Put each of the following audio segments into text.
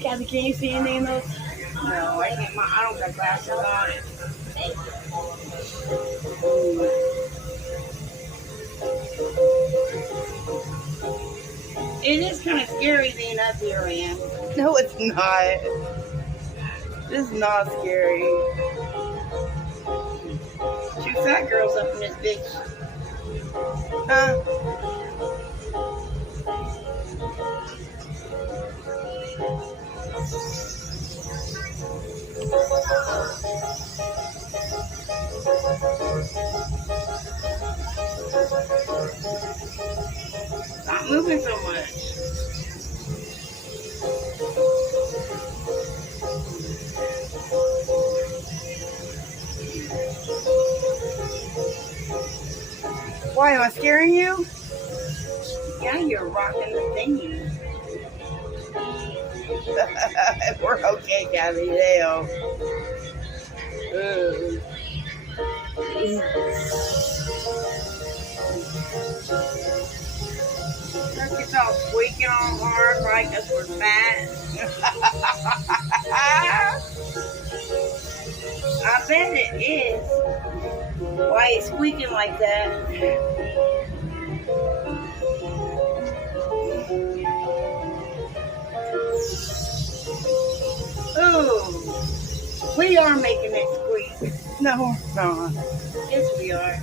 Kathy, can you see anything in those? No, I can't. I don't got glasses on it. It is kind of scary being up here, man. No, it's not. This is not scary. Two fat girls up in this bitch. Huh? Stop moving so much. Why, am I scaring you? Yeah, you're rocking the thingy. We're okay, Kathy. Hell. Look, it's all squeaking all hard, right? Because we're fat. I bet it is. Why it's squeaking like that? Ooh, we are making it squeak. No, no. Yes, we are.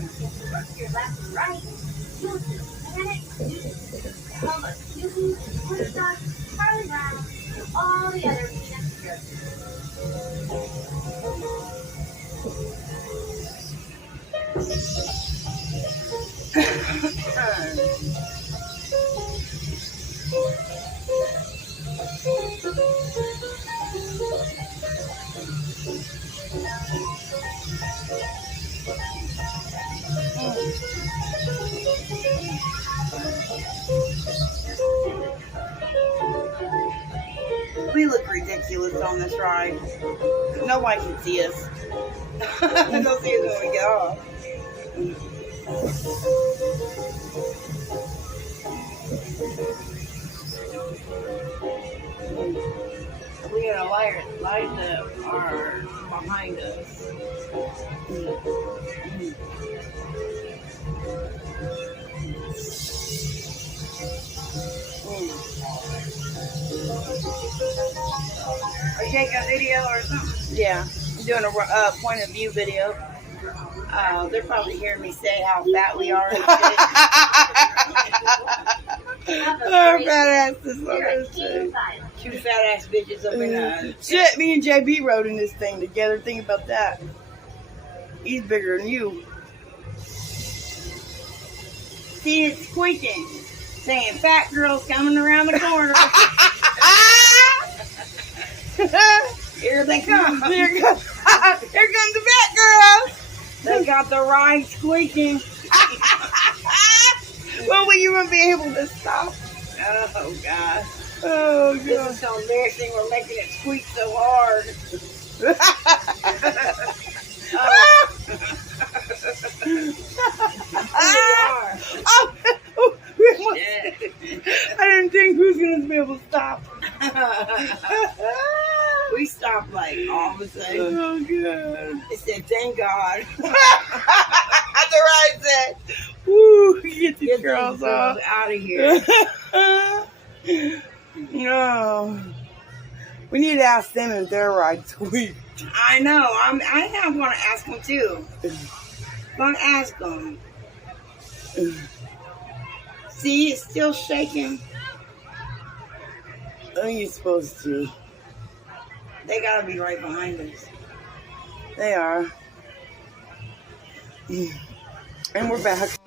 Your left and right. Elmo, Snoopy, Woodstock, Charlie Brown, all the other peanuts jokes. We look ridiculous on this ride. Nobody can see us. They'll see us when we get off. We gotta light the our behind us. Are you taking a video or something? Yeah, I'm doing a point of view video. They're probably hearing me say how fat we are. Our fat asses on You're a this king thing. size. Two fat ass bitches up in a Shit, me and JB rode in this thing together. Think about that. He's bigger than you. See, it's squeaking, saying fat girls coming around the corner. Here they come. Here comes the fat girl. They got the ride squeaking. Well, will you even be able to stop? Oh, God. Oh, This God. is so embarrassing. We're making it squeak so hard. Oh, I didn't think who's going to be able to stop. We stopped like all of a sudden. Oh, God. It said, thank God. The ride said, woo, get these Get girls these girls off. out of here. No. We need to ask them if their ride squeak. I know. I want to ask them too. I'm going to ask them. See, it's still shaking. I think you're supposed to. They got to be right behind us. They are. And we're back.